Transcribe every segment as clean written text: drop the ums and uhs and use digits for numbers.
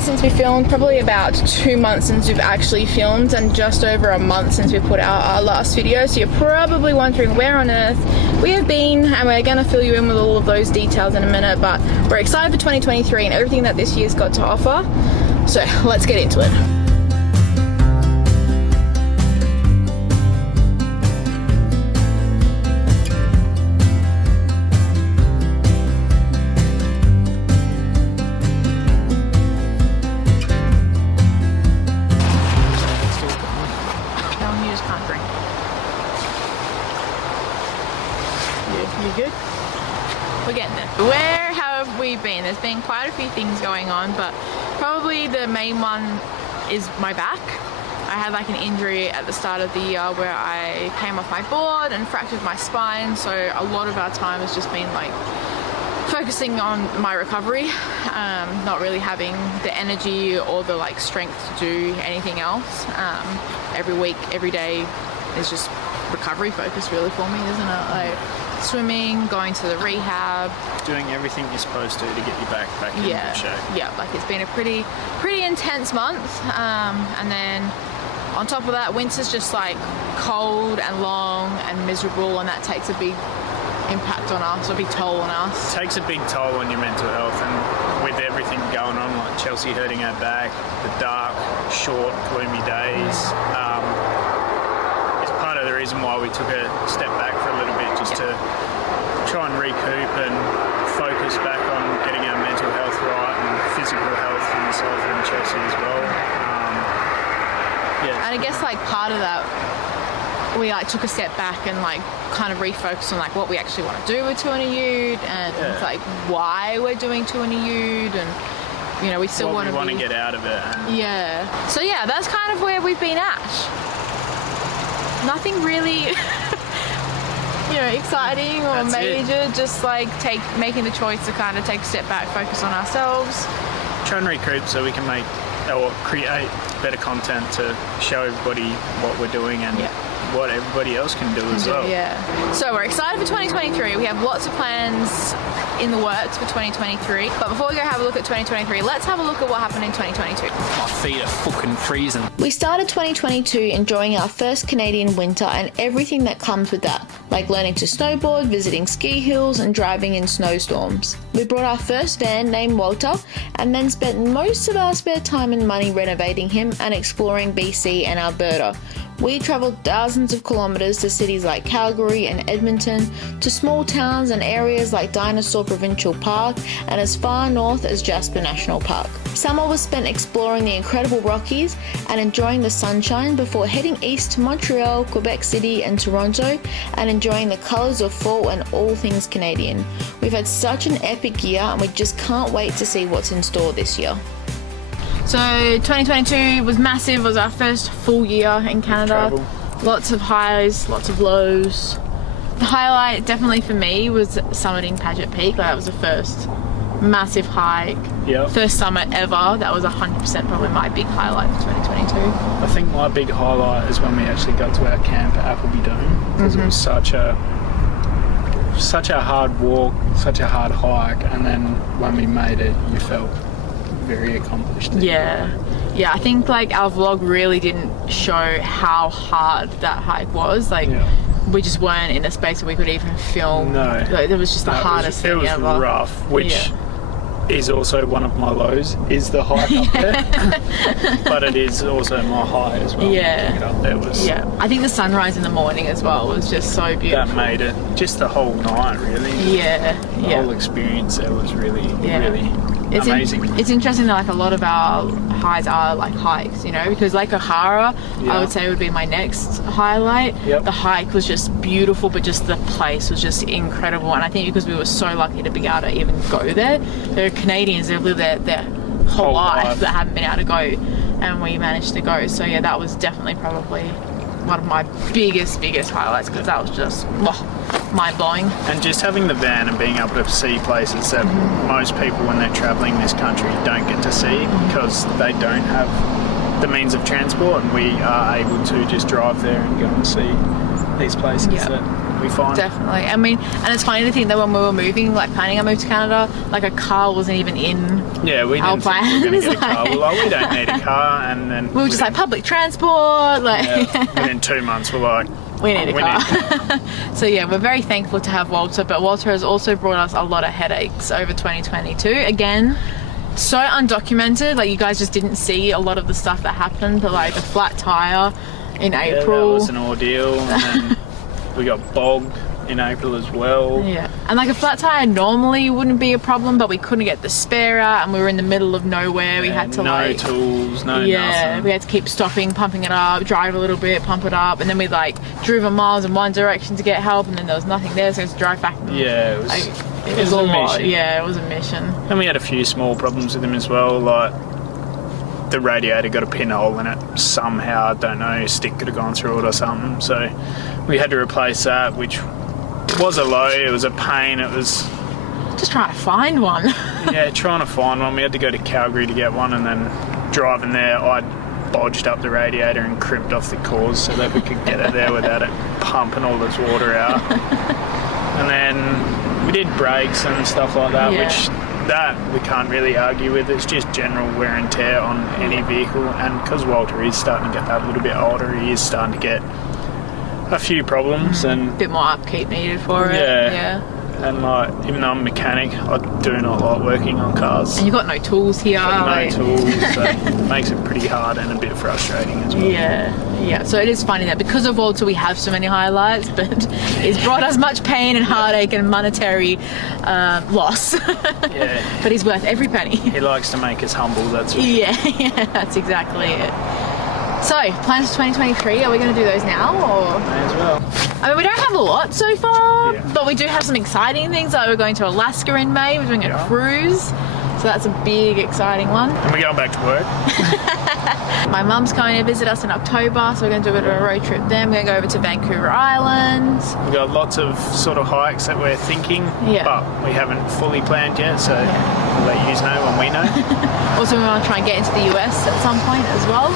minutes since we filmed, probably about 2 months since we've actually filmed, and just over a month since we put out our last video. So you're probably wondering where on earth we have been, and we're gonna fill you in with all of those details in a minute. But we're excited for 2023 and everything that this year's got to offer. So let's get into it. You good? We're getting there. Where have we been? There's been quite a few things going on, but probably the main one is my back. I had like an injury at the start of the year where I came off my board and fractured my spine, so a lot of our time has just been like focusing on my recovery, not really having the energy or the like strength to do anything else. Every week, every day is just recovery focus really for me, isn't it? Like swimming, going to the rehab, doing everything you're supposed to get you back in shape. Yeah, like it's been a pretty intense month, and then on top of that, winter's just like cold and long and miserable, and that takes a big impact on us, a big toll on us. It takes a big toll on your mental health, and with everything going on, like Chelsea hurting her back, the dark, short, gloomy days, it's part of the reason why we took a step back for a little bit, just to try and recoup and focus back on getting our mental health right and physical health for myself and Chelsea as well. And I guess like part of that, we like took a step back and like kind of refocused on like what we actually want to do with Tuina Ute, and like why we're doing Tuina Ute, and you know we still want to get out of it. And so yeah, that's kind of where we've been at. Nothing really you know, exciting or major, just like making the choice to kind of take a step back, focus on ourselves, try and recoup so we can make or create better content to show everybody what we're doing and what everybody else can do as well. Yeah. So we're excited for 2023. We have lots of plans in the works for 2023. But before we go have a look at 2023, let's have a look at what happened in 2022. My feet are fucking freezing. We started 2022 enjoying our first Canadian winter and everything that comes with that, like learning to snowboard, visiting ski hills, and driving in snowstorms. We brought our first van named Walter, and then spent most of our spare time and money renovating him and exploring BC and Alberta. We travelled thousands of kilometres to cities like Calgary and Edmonton, to small towns and areas like Dinosaur Provincial Park, and as far north as Jasper National Park. Summer was spent exploring the incredible Rockies and enjoying the sunshine before heading east to Montreal, Quebec City and Toronto, and enjoying the colours of fall and all things Canadian. We've had such an epic year, and we just can't wait to see what's in store this year. So 2022 was massive, was our first full year in Canada. Lots of highs, lots of lows. The highlight definitely for me was summiting Paget Peak. That was the first massive hike, first summit ever. That was 100% probably my big highlight for 2022. I think my big highlight is when we actually got to our camp at Appleby Dome, because it was such a hard walk, such a hard hike, and then when we made it, you felt very accomplished. Yeah, I think like our vlog really didn't show how hard that hike was. Like we just weren't in a space where we could even film. No, like, it was just the hardest thing ever. It was rough, which is also one of my lows, is the hike up there. But it is also my high as well. Yeah, up there was. Yeah, I think the sunrise in the morning as well was just so beautiful. That made it just the whole night, really. The whole experience there was really amazing. It's interesting that like a lot of our highs are like hikes, you know, because like O'Hara, I would say would be my next highlight. The hike was just beautiful, but just the place was just incredible, and I think because we were so lucky to be able to even go there. There are Canadians that have lived their whole life that haven't been able to go, and we managed to go. So yeah, that was definitely probably one of my biggest highlights, because that was just mind-blowing. And just having the van and being able to see places that most people when they're travelling this country don't get to see, because they don't have the means of transport, and we are able to just drive there and go and see these places that we'll be fine. Definitely. I mean, and it's funny to think that when we were moving, like planning our move to Canada, like a car wasn't even in. Yeah, we our didn't think we were going to get a plans, car. We're like, we don't need a car, and then We were just like public transport, like yeah, within 2 months, we're like, we need a we car. need- So yeah, we're very thankful to have Walter, but Walter has also brought us a lot of headaches over 2022. Again, so undocumented, like you guys just didn't see a lot of the stuff that happened, but like the flat tire in yeah, April. that was an ordeal, and then we got bogged in April as well. Yeah, and like a flat tire normally wouldn't be a problem, but we couldn't get the spare out, and we were in the middle of nowhere. We had to no tools, no nothing. we had to keep stopping, pumping it up, drive a little bit, pump it up, and then we like drove a miles in one direction to get help, and then there was nothing there, so we had to drive back. Yeah, it was. Like, it was a a lot. mission. Yeah, it was a mission. And we had a few small problems with them as well, like the radiator got a pinhole in it somehow. I don't know, a stick could have gone through it or something. So we had to replace that, which was a low. It was a pain. It was Just trying to find one. yeah, trying to find one. We had to go to Calgary to get one, and then driving there, I bodged up the radiator and crimped off the cores so that we could get it there without it pumping all this water out. And then we did brakes and stuff like that, Yeah. which that we can't really argue with. It's just general wear and tear on any vehicle, and because Walter is starting to get that a little bit older, he is starting to get a few problems. And Bit more upkeep needed for it. Yeah. Yeah. and like, even though I'm a mechanic, I do not like working on cars. And you've got no tools here. No like- tools, so it makes it pretty hard and a bit frustrating as well. Yeah. So it is funny that because of Walter we have so many highlights, but it's brought us much pain and heartache and monetary loss. Yeah. But he's worth every penny. He likes to make us humble, that's what. Yeah, that's exactly it. So, plans for 2023, are we going to do those now, or? May as well. I mean, we don't have a lot so far, Yeah. but we do have some exciting things, like we're going to Alaska in May, we're doing a Yeah. cruise, so that's a big, exciting one. And we're going back to work. My mum's coming to visit us in October, so we're going to do a bit of a road trip then. We're going to go over to Vancouver Island. We've got lots of sort of hikes that we're thinking, Yeah. but we haven't fully planned yet, so we'll let you know when we know. Also, we want to try and get into the US at some point as well.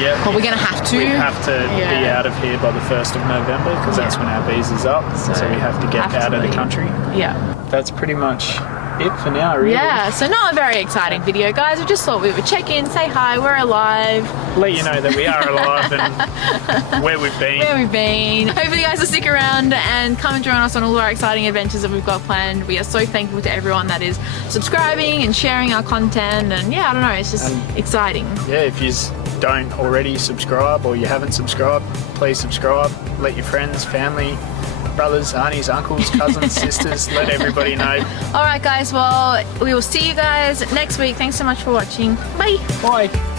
Yeah. But we're going to have to. We have to be Yeah. out of here by the 1st of November, because that's Yeah. when our visa's up, so we have to get out of the country. Yeah. That's pretty much it for now, really. Yeah, so not a very exciting video, guys. We just thought we would check in, say hi, we're alive, Let you know that we are alive and where we've been. where we've been. Hopefully you guys will stick around and come and join us on all our exciting adventures that we've got planned. We are so thankful to everyone that is subscribing and sharing our content, and yeah, I don't know, it's just exciting. Yeah, if you don't already subscribe or you haven't subscribed, please subscribe. Let your friends, family, brothers, aunties, uncles, cousins, sisters, let everybody know. Alright guys, well, we will see you guys next week. Thanks so much for watching. Bye! Bye.